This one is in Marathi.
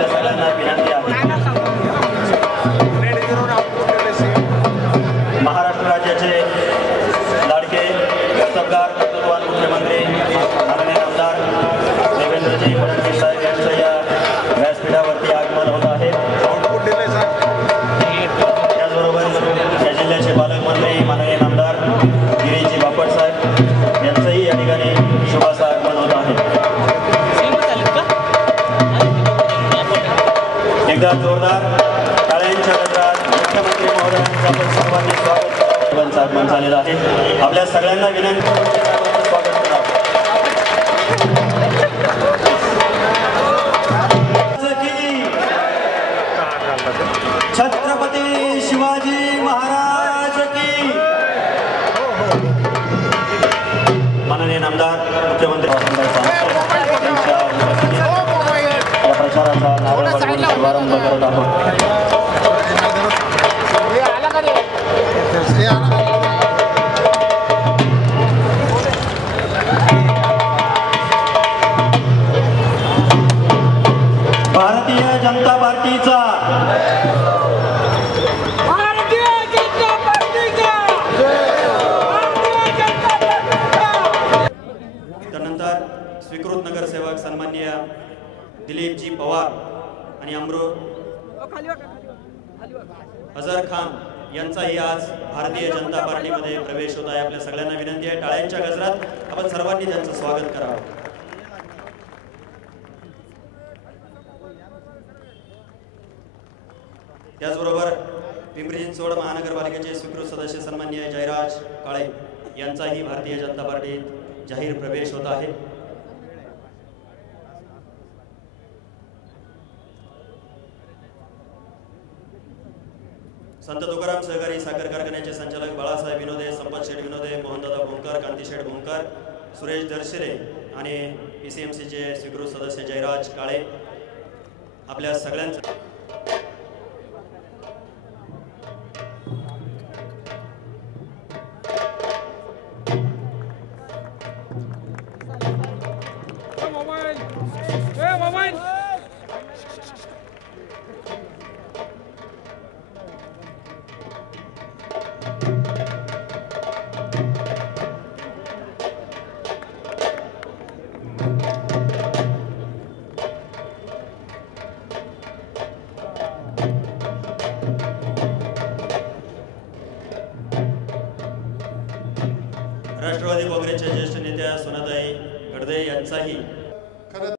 सगळ्यांना विनंती आहे। महाराष्ट्र राज्याचे लाडके कर्तबगार कर्तृत्ववान मुख्यमंत्री माननीय आमदार देवेंद्रजी फडणवीस साहेब यांच्या या व्यासपीठावरती आगमन होत आहे। त्याचबरोबर या जिल्ह्याचे पालकमंत्री माननीय आमदार गिरीशजी बापट साहेब यांचंही या ठिकाणी शुभास आगमन होत आहे। एकदा जोरदार टाळ्यांच्या गजरात मुख्यमंत्री महोदयांचं आपण सर्वांनी स्वागत आगमन झालेलं आहे। आपल्या सगळ्यांना विनंती स्वागत करावं। छत्रपती शिवाजी महाराज की माननीय आमदार मुख्यमंत्री प्रचाराचा नारळ शुभारंभ करत आहोत। भारतीय जनता पार्टीचा त्यानंतर स्वीकृत नगरसेवक सन्माननीय दिलीपजी पवार आणि अजहर खान यांचाही आज भारतीय जनता पार्टीमध्ये प्रवेश होत आहे। आपल्या सगळ्यांना विनंती आहे टाळ्यांच्या गजरात आपण सर्वांनी त्यांचं स्वागत करावं। त्याचबरोबर पिंपरी चिंचवड महानगरपालिकेचे स्वीकृत सदस्य सन्माननीय जयराज काळे यांचाही भारतीय जनता पार्टीत जाहीर प्रवेश होत आहे। संत तुकाराम सहकारी साखर कारखान्याचे संचालक बाळासाहेब विनोदे, संपत शेठ विनोदे, मोहनदादा भोंकर, कांती शेठ भोंकर, सुरेश दर्शरे आणि PCMCचे स्वीकृत सदस्य जयराज काळे आपल्या सगळ्यांचं